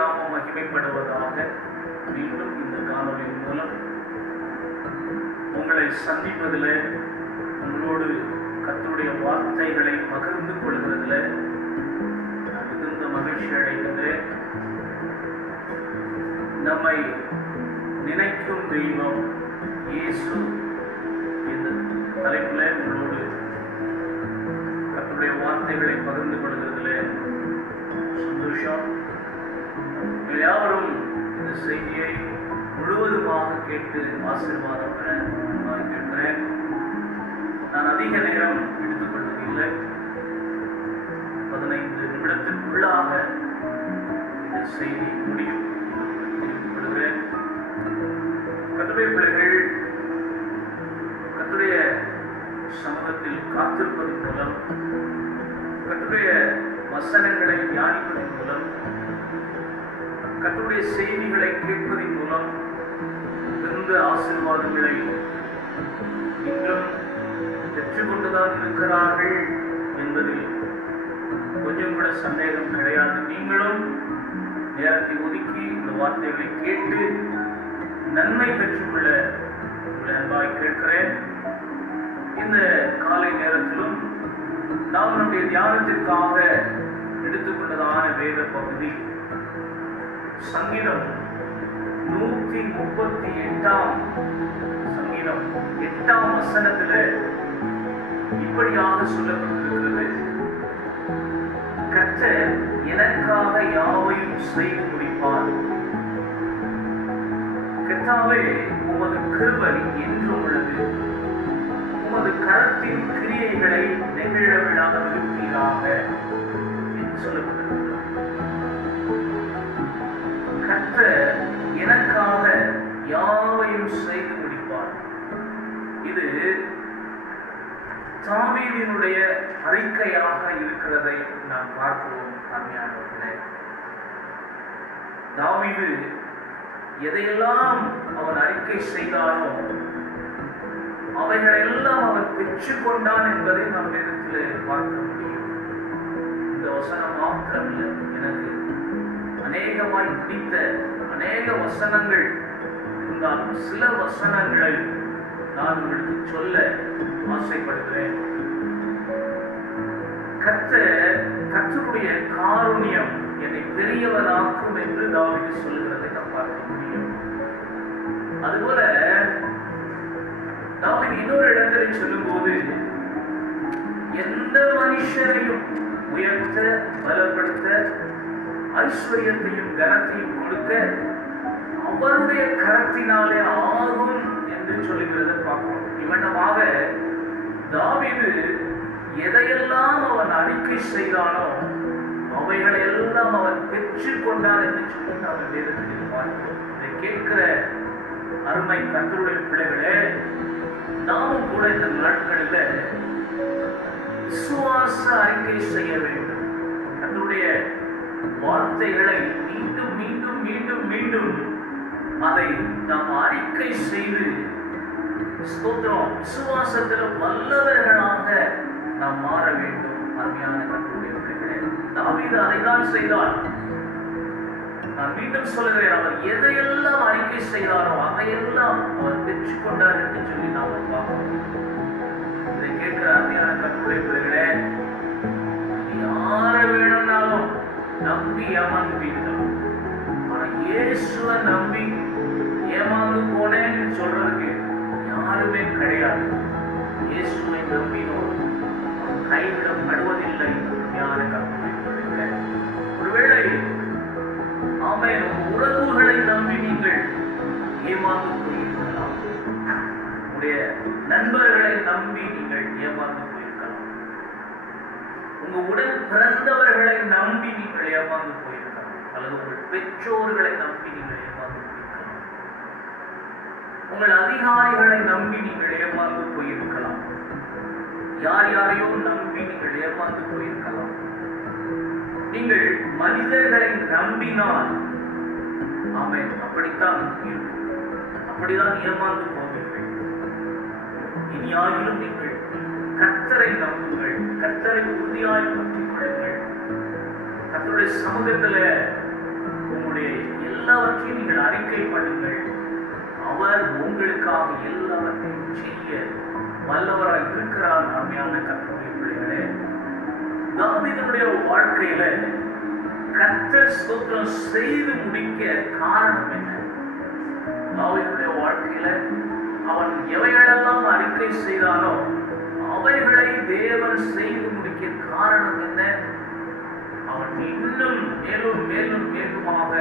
நாமம் மகிமைப்படுவதாக. மீண்டும் இந்த காணொலியின் மூலம் உங்களை சந்திப்பதில், உங்களோடு கர்த்தருடைய வார்த்தைகளை பகிர்ந்து கொள்கிறதுல நான் மிகுந்த மகிழ்ச்சி அடைகிறேன். நம்மை நினைக்கும் தெய்வம் இயேசு என்ற தலைப்பில் உங்களோடு கர்த்தருடைய வார்த்தைகளை பகிர்ந்து கொள்கிறதுல சந்தோஷம். யாவரும் இந்த செய்தியை முழுவதுமாக கேட்டு ஆசீர்வாதம் பெற நான் கேட்கிறேன். நான் அதிக நேரம் எடுத்துக்கொள்வதில்லை. 15 நிமிடத்திற்குள்ளாக இந்த செய்தி முடியும் தெரிவித்துக் கொள்கிறேன். கர்த்தருடைய பிள்ளைகள் கர்த்தருடைய சமூகத்தில் காத்திருப்பதன் மூலம், கர்த்தருடைய வசனங்களை தியானிப்பதன் மூலம், கர்த்தருடைய செய்திகளை கேட்பதன் மூலம் மிகுந்த ஆசீர்வாதங்களை இன்றும் பெற்றுக்கொண்டுதான் இருக்கிறார்கள் என்பதில் கொஞ்சம் கூட சந்தேகம் கிடையாது. நீங்களும் நேரத்தை ஒதுக்கி இந்த வார்த்தைகளை கேட்டு நன்மை பெற்றுக்கொள்ள உங்களை அன்பாய் கேட்கிறேன். இந்த காலை நேரத்திலும் நாம் நம்முடைய தியானத்திற்காக எடுத்துக்கொண்டதான வேத பகுதி சங்கீதம் 138 சங்கீதம் 8 வசனத்தில் இப்படியாக சொல்லப்பட்டிருக்கிறது: கர்த்தர் எனக்காக யாவையும் செய்து முடிப்பார். கர்த்தாவே, உமது கிருபை என்றும் உள்ளது. உமது கரத்தின் கிரியைகளை நெகிழ விடாமல் இருப்பீராக என்று சொல்லப்பட்டிருக்கிறது. கர்த்தர் எனக்காக யாவையும் செய்து முடிப்பார். இது தாவீதினுடைய அறிக்கையாக இருக்கிறதை நாம் பார்க்கிறோம். அருமையானவர்களே, தாவீது எதையெல்லாம் அவன் அறிக்கை செய்தானோ அவைகளெல்லாம் அவன் பெற்றுக்கொண்டான் என்பதை நாம் வேதத்தில் பார்க்க முடியும். இந்த வசனம் மாத்திரமில்லை, எனக்கு அநேகமாய் பிடித்த அநேக வசனங்கள் இருந்தாலும் சில வசனங்களை நான் உங்களுக்கு சொல்ல ஆசைப்படுகிறேன். கர்த்தருடைய காருண்யம் என்னை பெரியவனாக்கும் என்று தாவீது சொல்லுகிறதை நாம் பார்க்க முடியும். அதுபோல தாவீது இன்னொரு இடத்தில் சொல்லும் போது, எந்த மனுஷரையும் உயர்த்த, பலப்படுத்த, ஐஸ்வர்யத்தையும் கனத்தையும் கொடுக்க அவருடைய கரத்தினாலே ஆகும் என்று சொல்லுகிறதை பார்க்கிறோம். இவனமாக தாவீது எதையெல்லாம் அவன் அறிக்கை செய்தானோ அவைகளை எல்லாம் அவன் பெற்றுக் கொண்டான் என்று சொல்லி நாம் வேதத்தில் பார்க்கிறோம். இதை கேட்கிற அருமை கர்த்தருடைய பிள்ளைகளே, நாமும் கூட இந்த நாட்களில் விசுவாச அறிக்கை செய்ய வேண்டும். கர்த்தருடைய வார்த்தைகளை மீண்டும் மீண்டும் மீண்டும் மீண்டும் அதை நாம் அறிக்கை செய்து ஸ்தோத்திரம் விசுவாசத்தில் வல்லவர்களாக நாம் மாற வேண்டும். அருமையான கர்த்தருடைய பிள்ளைகளே, தாவீது அதைதான் செய்தார். நான் மீண்டும் சொல்லுகிறேன், அவர் எதையெல்லாம் அறிக்கை செய்தாரோ அதையெல்லாம் அவர் பெற்றுக்கொண்டார் என்று சொல்லி நாம் பார்க்கிறோம். இதை கேட்கிற அருமையான கர்த்தருடைய பிள்ளைகளே, யாரை வேணும்னாலும் நம்பி ஏமாந்துவீர்கள். ஆனா இயேசுவை நம்பி ஏமாந்து போனேன்னு சொல்றதுக்கு யாருமே கிடையாது. இயேசுவை நம்பினோம் கைவிடப்படுவதில்லை. ஒருவேளை ஆமென், உறவுகளை நம்பி நீங்கள் ஏமாந்து போயிருக்கலாம். உங்களுடைய நண்பர்களை நம்பி நீங்கள் ஏமாந்து போயிருக்கலாம். உங்க உடன் பிறந்தவர்களை நம்பி நீங்கள் ஏமாந்து போயிருக்கலாம். அல்லது உங்கள் பெற்றோர்களை நம்பி நீங்கள் ஏமாந்து போயிருக்கலாம். உங்கள் அதிகாரிகளை நம்பி நீங்கள் ஏமாந்து போயிருக்கலாம். யார் யாரையோ நம்பி நீங்கள் ஏமாந்து போயிருக்கலாம். நீங்கள் மனிதர்களை நம்பினால் ஆமென் அப்படித்தான் இருக்கும். அப்படிதான் ஏமாந்து போவீர்கள். இனியாயிலும் நீங்கள் கர்த்தரை நம்புங்கள். கர்த்தரை உறுதியாய் பற்றிக் கொள்ளுங்கள். கர்த்தருடைய சமூகத்தில் உங்களுடைய அறிக்கை பண்ணுங்கள். அவர் உங்களுக்காக எல்லாவற்றையும் செய்ய வல்லவராய் இருக்கிறார். அருமையான கர்த்தருடைய பிள்ளைகளே, தாவீதுடைய வாழ்க்கையில கர்த்தர் ஸ்தோத்திரம் செய்து முடிக்க காரணம் என்ன? தாவீதுடைய வாழ்க்கையில அவன் எவைகளெல்லாம் அறிக்கை செய்தானோ அவைகளை தேவன் செய்து முடிக்க காரணம் என்ன? அவன் இன்னும் மேலும் மேலும் மேலுமாக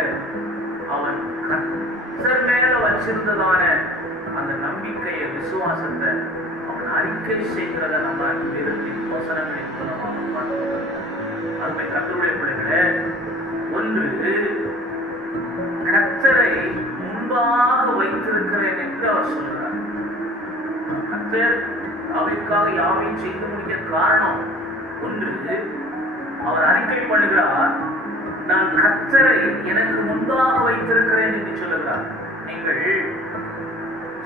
அவன் கர்த்தர் மேல வச்சிருந்ததான அந்த நம்பிக்கையை, விசுவாசத்தை அவன் அறிக்கை செய்கிறத நம்ம வேதத்தின் வசனங்களின் மூலமாக பார்க்கிறோம். அருமை கர்த்தருடைய பிள்ளைகளே, ஒன்று, கர்த்தரை முன்பாக வைத்திருக்கிறேன் என்று அவர் சொல்கிறார். கர்த்தர் அவருக்காக யாவையும் செய்து முடிக்க காரணம் ஒன்று, அவர் அறிக்கை பண்ணுகிறார், நான் கர்த்தரை எனக்கு முன்பாக வைத்திருக்கிறேன் என்று சொல்லுகிறார். நீங்கள்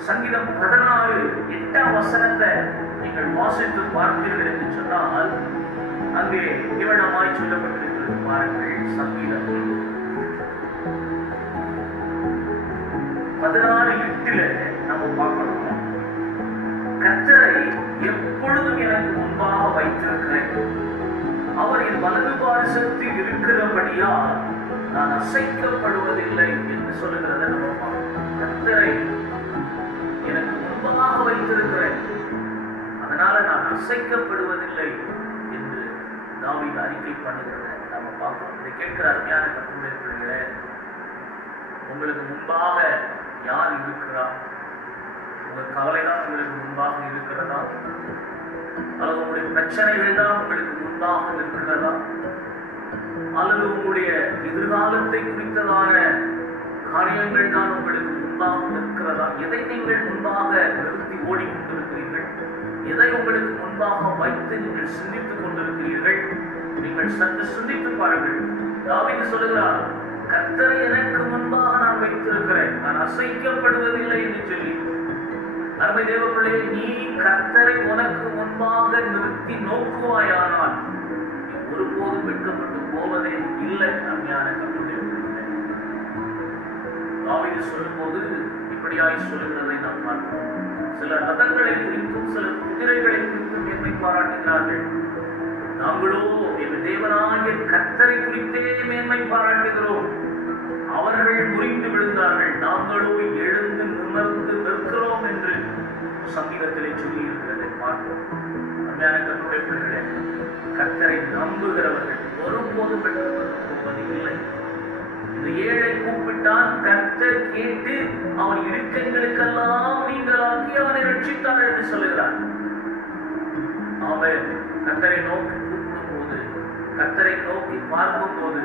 சங்கீதம் 16:8 நீங்கள் வாசித்து பார்த்தீர்கள் என்று சொன்னால் அங்கே இவனமாய் சொல்லப்பட்டிருக்கிறது. பாருங்கள், சங்கீதம் 16:8 நம்ம பார்க்கணும். கர்த்தரை எப்பொழுதும் எனக்கு முன்பாக வைத்திருக்கிறேன், அவர் என் வலது பாரிசத்தில் இருக்கிறபடியால் நான் அசைக்கப்படுவதில்லை என்று சொல்லுகிறத நம்ம பார்க்கணும். கர்த்தரை எனக்கு முன்பாக வைத்திருக்கிறேன், அதனால நான் அசைக்கப்படுவதில்லை என்று தாவீது அறிக்கை பண்ணுகிறத நம்ம பார்க்கிறோம். இதை கேட்கிற அருமையான கர்த்தருடைய பிள்ளைகளே, உங்களுக்கு முன்பாக யார் இருக்கிறார்? உங்கள் கவலைதான் உங்களுக்கு முன்பாக இருக்கிறதா? அல்லது உங்களுடைய பிரச்சனைகள் தான் உங்களுக்கு முன்பாக இருக்கிறதா? அல்லது உங்களுடைய எதிர்காலத்தை குறித்ததான காரியங்கள் தான் உங்களுக்கு முன்பாக இருக்கிறதா? எதை நீங்கள் முன்பாக நிறுத்தி ஓடிக்கொண்டிருக்கிறீர்கள்? எதை உங்களுக்கு முன்பாக வைத்து நீங்கள் சிந்தித்துக் கொண்டிருக்கிறீர்கள்? நீங்கள் சற்று சிந்தித்து பாருங்கள். தாவீது சொல்லுகிறார், கர்த்தரை எனக்கு முன்பாக நான் வைத்திருக்கிறேன், நான் அசைக்கப்படுவதில்லை என்று சொல்லி. அருமை தேவ பிள்ளையே, நீ கர்த்தரை உனக்கு முன்பாக நிறுத்தி நோக்குவாயானால் நீ ஒருபோதும் வெட்கப்பட்டு போவதே இல்லை. அருமையான கர்த்தருடைய பிள்ளைகளே, தாவீது சொல்லும் போது இப்படியாய் சொல்லுகிறதை நாம் பார்க்கிறோம். சில ரதங்களை குறித்தும் சில குதிரைகளை குறித்தும் மேன்மை பாராட்டுகிறார்கள். நாங்களோ எங்கள் தேவனாகிய கர்த்தரை குறித்தே மேன்மை பாராட்டுகிறோம். அவர்கள் முறிந்து விழுந்தார்கள், நாங்களோ எழுந்து நிமிர்ந்து நிற்கிறோம் என்று சங்கீதத்திலே சொல்லி இருக்கிறதை பார்க்கிறோம். அருமையான கர்த்தருடைய பிள்ளைகளே, கர்த்தரை நம்புகிறவர்கள் ஒருபோதும் வெட்கப்பட்டு போவது இல்லை. இந்த ஏழை கூப்பிட்டான், கர்த்தர் கேட்டு அவன் இடுக்கங்களுக்கெல்லாம் நீங்களாக்கி அவனை ரட்சித்தார் என்று சொல்லுகிறார். அவன் கர்த்தரை நோக்கி கூப்பிடும் போது, கர்த்தரை நோக்கி பார்க்கும் போது,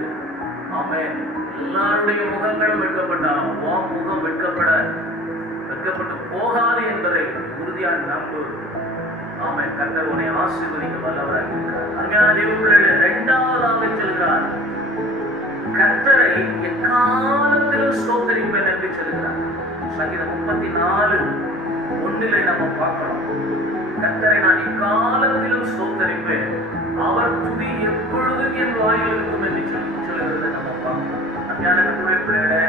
அவன் எல்லாருடைய முகங்களும் வெட்கப்பட்டாலும் உன் முகம் வெட்கப்பட்டு போகாது என்பதை உறுதியாக நம்பு. அவன் கர்த்தர் உன்னை ஆசீர்வதிக்க வல்லவராக இருக்கிறார். அருமையான தேவ பிள்ளைகளே, இரண்டாவதாக சொல்கிறார், கர்த்தரை எக்காலத்திலும் ஸ்தோத்தரிப்பேன் என்று சொல்கிறார். சங்கீதம் 34:1 நம்ம பார்க்கிறோம். கர்த்தரை நான் எக்காலத்திலும் ஸ்தோத்தரிப்பேன், அவர் துதி எப்பொழுதும் என் வாயில் இருக்கும் என்று சொல்லுகிறதை நம்ம பார்க்கிறோம். அருமையான கர்த்தருடைய பிள்ளைகளே,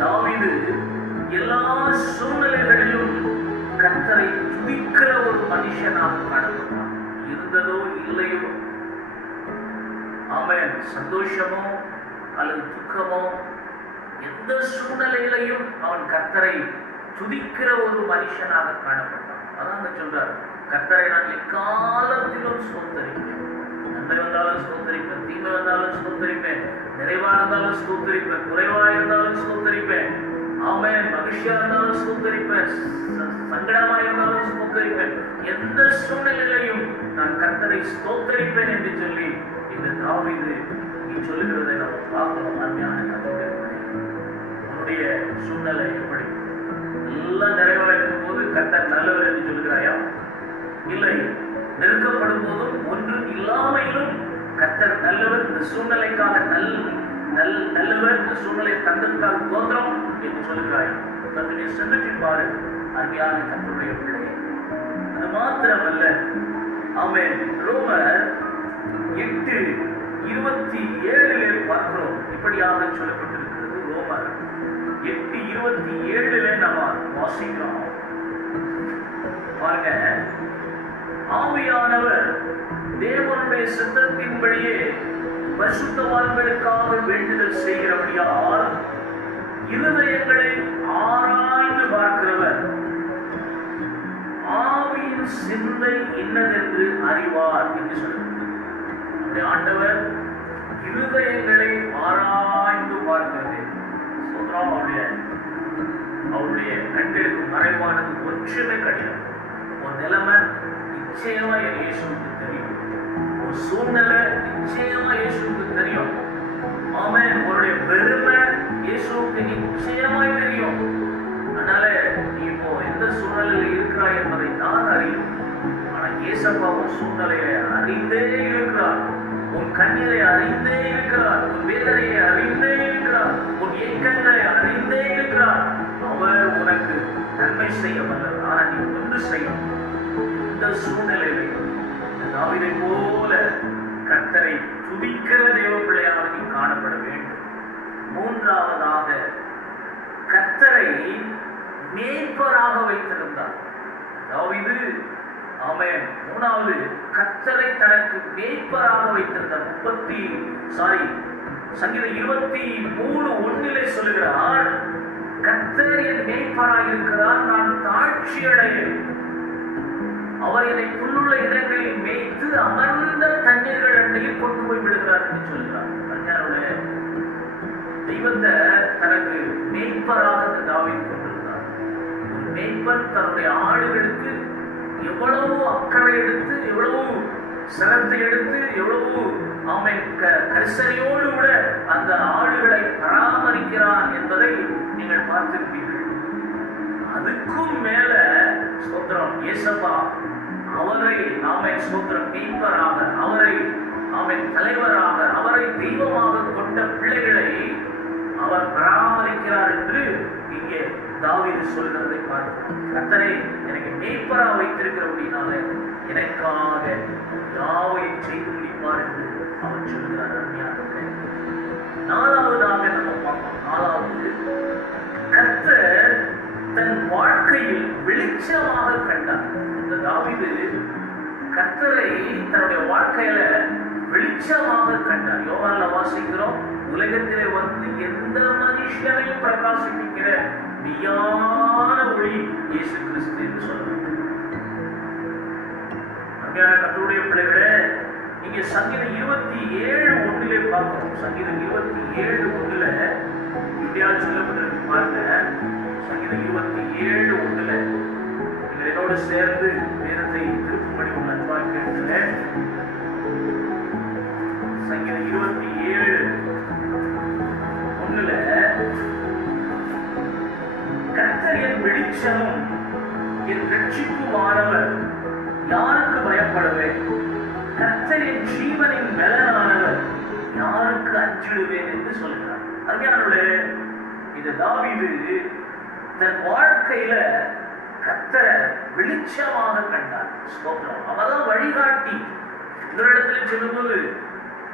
தாவீது எல்லா சூழ்நிலைகளிலும் கர்த்தரை துதிக்கிற ஒரு மனுஷனாக காணப்பட்டான். இருந்ததோ இல்லையோ, அவன் சந்தோஷமோ அல்லது துக்கமோ, எந்த சூழ்நிலையிலையும் அவன் கர்த்தரை துதிக்கிற ஒரு மனுஷனாக காணப்பட்டான். அதான் சொல்றார், கர்த்தரை நான் எக்காலத்திலும் ஸ்தோத்தரிப்பேன். நன்மை வந்தாலும் ஸ்தோத்தரிப்பேன், தீமை வந்தாலும் ஸ்தோத்தரிப்பேன், நிறைவா இருந்தாலும் ஸ்தோத்தரிப்பேன், குறைவா இருந்தாலும் ஸ்தோத்தரிப்பேன். ஆமென். மகிழ்ச்சியா இருந்தாலும் ஸ்தோத்தரிப்பேன், சங்கடமா இருந்தாலும் ஸ்தோத்தரிப்பேன், எந்த சூழ்நிலையிலையும் நான் கர்த்தரை ஸ்தோத்தரிப்பேன் என்று சொல்லி இந்த தாவீது நீ சொல்லுகிறதை நம்ம பார்க்கணும். அருமையான கர்த்தருடைய உன்னுடைய சூழ்நிலை எப்படி? எல்லாம் நிறைவா இருக்கும் போது கர்த்தர் நல்லவர் என்று சொல்லுகிறாயா? இல்லை. நெருக்கப்படும் போதும் ஒன்றும் இல்லாமையிலும் கர்த்தர் நல்லவர், இந்த சூழ்நிலைக்காக நல்லவர், இந்த சூழ்நிலை தந்ததுக்காக தோன்றம் என்று சொல்லுகிறாய். கர்த்தரை சிந்தித்து பாரு அருமையான கர்த்தருடைய பிள்ளையை. அது மாத்திரமல்ல, ஆமென். ரோமர் 8:27 பார்க்கிறோம். இப்படியாக சொல்லப்பட்டிருக்கிறது. ரோமர் 8:27 நம்ம வாசிக்கிறோம். பாருங்க, ஆவியானவர் தேவனுடைய சித்தத்தின்படியே பரிசுத்தவான்களுக்காக வேண்டுதல் செய்கிறபடியால் இருதயங்களை ஆராய்ந்து பார்க்கிறவர் ஆவியின் சிந்தை இன்னதென்று அறிவார் என்று சொல்லுங்கள். ஆண்டவர் இருதயங்களை ஆராய்ந்து பார்க்கிறது. அவருடைய கண்களுக்கு மறைவானது ஒன்றுமே கிடையாது. ஒரு நிலைமை நிச்சயமா இயேசுவுக்கு தெரியும். ஒரு சூழ்நிலை நிச்சயமா இயேசுவுக்கு தெரியும். ஆமென். அவருடைய பெருமை இயேசுவுக்கு நிச்சயமாய் தெரியும். அதனால நீ இப்போ எந்த சூழ்நிலையில் இருக்கிறாய் என்பதை நான் அறியும். ஆனா இயேசப்பா உன் சூழ்நிலையை அறிந்தே இருக்கிறார். உன் கண்ணீரை அறிந்தே இருக்கிறார். உன் வேதனையை அறிந்தே இருக்கிறார். உன் ஏக்கங்களை அறிந்தே இருக்கிறார். அவர் உனக்கு நன்மை செய்ய வல்லவர். ஆனா நீ ஒன்று செய்யும். இந்த சூழ்நிலையிலே தாவீதை போல கர்த்தரை துதிக்கிற தேவ பிள்ளையாக நீ காணப்பட வேண்டும். மூன்றாவதாக, கர்த்தரை மேய்ப்பராக வைத்திருந்தார் தாவீது. ஆமென். மூணாவது, கர்த்தரை தனக்கு மேய்ப்பராக வைத்திருந்தார். சங்கீதம் 23:1 சொல்லுகிறார், கர்த்தர் என் மேய்ப்பராக இருக்கிறார், நான் தாழ்ச்சி அடையேன். அவர் என்னை புல்லுள்ள இடங்களில் மேய்த்து அமர்ந்த தண்ணீர்கள் அண்டையில் கொண்டு போய் விடுகிறார் என்று சொல்கிறார். தெய்வத்தை தனக்கு மேய்ப்பராக தாவீது கொண்டிருந்தார். ஒரு மேய்ப்பன் தன்னுடைய ஆடுகளுக்கு எவ்வளவு அக்கறை எடுத்து, எவ்வளவு சிரத்தை எடுத்து, எவ்வளவு கரிசனையோடு கூட அந்த ஆடுகளை பராமரிக்கிறான் என்பதை நீங்கள் பார்த்திருப்பீர்கள். அதுக்கும் மேல ஸ்தோத்திரம் இயேசப்பா அவரை ஸ்தோத்திரம் மேய்ப்பராக, அவரை தலைவராக, அவரை தெய்வமாக கொண்ட பிள்ளைகளை அவர் பராமரிக்கிறார் என்று இங்கே தாவீது சொல்கிறதை பார்க்கிறோம். கர்த்தரை எனக்கு மேய்ப்பராக வைத்திருக்கிறபடினால எனக்காக யாவையும் செய்து முடிப்பார் என்று அவர் சொல்கிறார். அருமையானவர்களே, நாலாவதாக நம்ம பார்ப்போம். நாலாவது, கர்த்தர் தன் வாழ்க்கையில் வெளிச்சமாக கண்டார். இந்த தாவீது கர்த்தரை தன்னுடைய வாழ்க்கையில வெளிச்சமாக கண்டார். யோவான்ல வாசிக்கிறோம், உலகத்திலே வந்து எந்த மனுஷனையும் பிரகாசிப்பிக்கிற மெய்யான ஒளி இயேசு கிறிஸ்து என்று சொல்றார். அருமையான கர்த்தருடைய பிள்ளைகளே, நீங்க சங்கீதம் 27:1 பார்க்கணும். சங்கீதம் 27:1 இப்படியா சொல்லப்பட்டிருக்கு பாருங்க. சங்கீதம் 27:1 நீங்கள் என்னோடு சேர்ந்து வேதத்தை திருப்பும்படி உள்ள அன்பாய் கேட்கிறேன். சங்கீதம் 27:1 கர்த்தர் என் வெளிச்சமும் என் ரட்சிப்புமானவர், யாருக்கு பயப்படுவேன்? கர்த்தர் என் ஜீவனின் பலனானவர், யாருக்கு அஞ்சிடுவேன் என்று சொல்கிறார். அருமையானவர்களே, இந்த தாவீது தன் வாழ்க்கையில கர்த்தரை வெளிச்சமாக கண்டார். ஸ்தோத்திரம். அவர்தான் வழிகாட்டி. இன்னொரு சொல்லும்போது,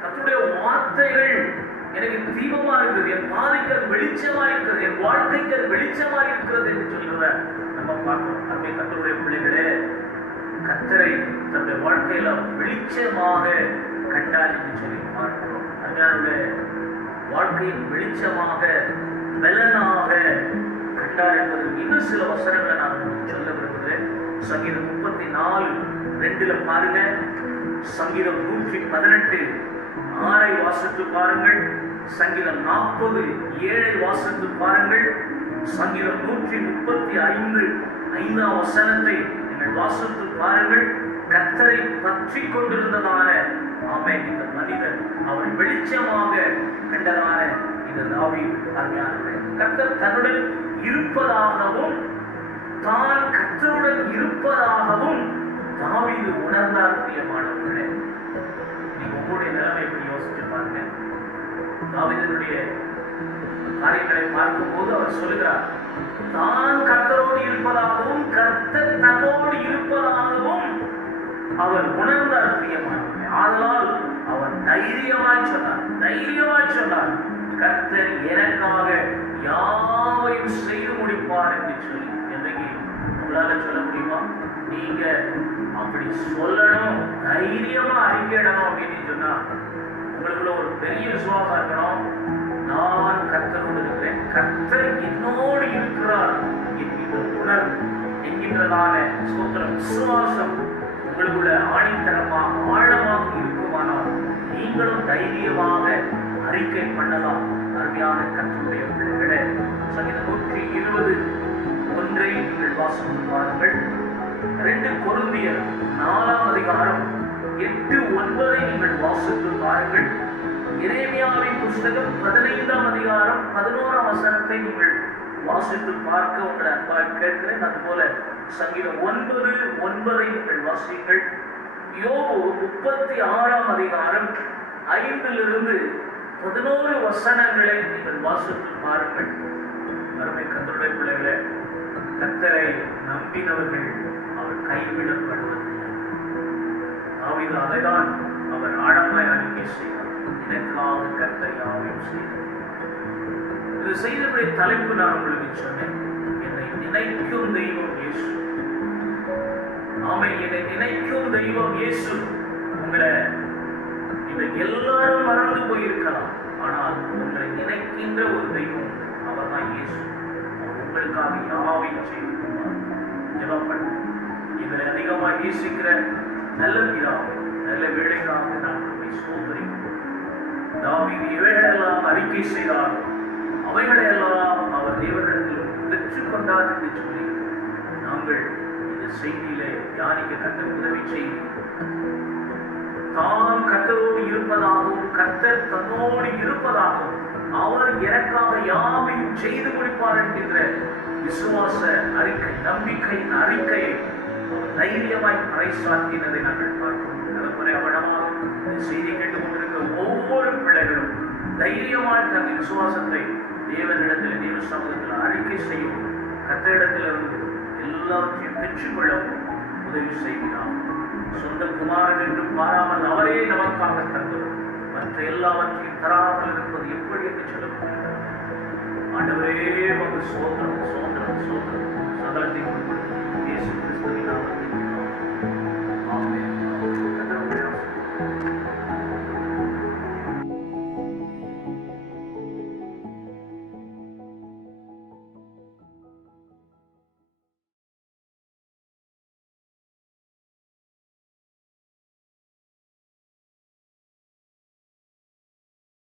கர்த்தருடைய வார்த்தைகள் எனக்கு தீபமா இருக்குது, என் பாதைக்கு அது வெளிச்சமா இருக்கிறது, என் வாழ்க்கைக்கு அது வெளிச்சமா இருக்கிறது என்று சொல்லுற நம்ம பார்க்கிறோம். அப்படி கர்த்தருடைய பிள்ளைகளே, கர்த்தரை தன்னுடைய வாழ்க்கையில வெளிச்சமாக கண்டார் என்று சொல்லி பார்க்கிறோம். அதனால வாழ்க்கையின் வெளிச்சமாக பலனாக கண்டார் என்பது இன்னும் சில வசனங்களை நான் சொல்ல விரும்புகிறேன். சங்கீதம் 34:2 பாருங்க. சங்கீதம் 118:6 வாசித்து பாருங்கள். சங்கீதம் 40:7 வாசித்து பாருங்கள். சங்கீதம் 135:5 வசனத்தை நீங்கள் வாசித்து பாருங்கள். கர்த்தரை பற்றி கொண்டிருந்ததான இந்த மனிதன் அவரை வெளிச்சமாக கண்டதான இந்த தாவீது அருமையானவர். கர்த்தர் தன்னுடன் இருப்பதாகவும் தான் கர்த்தருடன் இருப்பதாகவும் தாவீது உணர்ந்தார். பிரியமானவர்களே, நீங்க உங்களுடைய நிலைமை எப்படி யோசிச்சு பாருங்க. தாவீதுடைய காரியங்களை பார்க்கும் போது அவர் சொல்லுகிறார், தான் கர்த்தரோடு இருப்பதாகவும் கர்த்தர் தன்னோடு இருப்பதாகவும் அவர் உணர்ந்தார். பிரியமானவர்களே, ஆதலால் அவர் தைரியமாய் சொன்னார், கர்த்தர் எனக்காக யாவை யாவையும் செய்து முடிப்பார் என்று சொல்லி என்னைக்கு உங்களால சொல்ல முடியுமா? நீங்க அப்படி சொல்லணும், தைரியமா அறிக்கையிடணும் அப்படின்னு சொன்னா உங்களுக்குள்ள ஒரு பெரிய விசுவாசம் இருக்கணும். நான் கர்த்தரோடு இருக்கிறேன், கர்த்தர் என்னோடு இருக்கிறார் என்கின்ற உணர்வு என்கின்றதான ஸ்தோத்திரம் விசுவாசம் உங்களுக்குள்ள ஆணித்தரமாக ஆழமாக இருக்குமானால் நீங்களும் தைரியமாக அறிக்கை பண்ணலாம். அருமையான கர்த்தருடைய பிள்ளைகளே, சங்கீதம் 120:1 நீங்கள் வாசித்து பாருங்கள். 2 கொரிந்தியர் 4:8-9 நீங்கள் வாசித்து பாருங்கள். எரேமியாவின் புஸ்தகம் 15:11 நீங்கள் வாசித்து பார்க்க உங்களை அன்பாக கேட்கிறேன். அதுபோல சங்கீதம் 9:9 நீங்கள் வாசிங்கள். யோபு 36:5-11 நீங்கள் வாசித்து பாருங்கள். அருமை கர்த்தருடைய பிள்ளைகளே, கர்த்தரை நம்பினவர்கள் அவர் கைவிடப்படுவதில்லை. தாவீது அதைதான் அவர் ஆழமாய் அறிக்கை செய்தார். எனக்காக கர்த்தர் யாவையும் செய்தார். இது செய்தவருடைய தலைப்பு நான் உங்களுக்கு சொன்னேன். என்னை நினைக்கும் தெய்வம் இயேசு. ஆமை, என்னை நினைக்கும் தெய்வம் இயேசு. உங்களை இன்றைக்கு எல்லாரும் மறந்து போயிருக்கலாம், ஆனால் உங்களை நினைக்கின்ற ஒரு தெய்வம் அவர் தான் இயேசு. அவர் உங்களுக்காக யாவையும் செய்திருக்கிறார். ஜெபம் பண்ண எங்களை அதிகமாக நேசிக்கிற நல்ல பிதாவே, நல்ல வேளைக்காக நான் உங்களை சோதரிக்கிறோம். தாவீது இவைகளெல்லாம் அறிக்கை செய்தார், அவைகளையெல்லாம் அவர் தேவனிடத்தில் பெற்றுக்கொண்டார் என்று சொல்லி நாங்கள் இந்த செய்தியிலே தியானிக்க கர்த்தர் உதவி செய்கிறோம். தான் கர்த்தரோடு இருப்பதாகவும் கர்த்தர் தன்னோடு இருப்பதாகவும் அவர் எனக்காக யாவையும் செய்து முடிப்பார் என்கின்ற விசுவாச அறிக்கை, நம்பிக்கையின் அறிக்கையை தைரியமாய் பறைசாற்றினதை நாங்கள் பார்க்கிறோம். அதற்குரிய அவனமாக செய்தி கேட்டுக் கொண்டிருக்கிற ஒவ்வொரு பிள்ளைகளும் தைரியமாய் தங்கள் விசுவாசத்தை தேவனிடத்தில், தேவ சமூகத்தில் அறிக்கை செய்யவும், கர்த்தரிடத்திலிருந்து எல்லாவற்றையும் பெற்றுக்கொள்ளவும் உதவி செய்கிறார். சொந்த குமாரன் என்று பாராமல் அவரே நமக்காக தந்தவர், மற்ற எல்லாவற்றையும் தராமல் இருப்பது எப்படி என்று சொல்ல முடியாது. ஆண்டவரே, உமக்கு சோதரம் சோதரம் சோதரம்.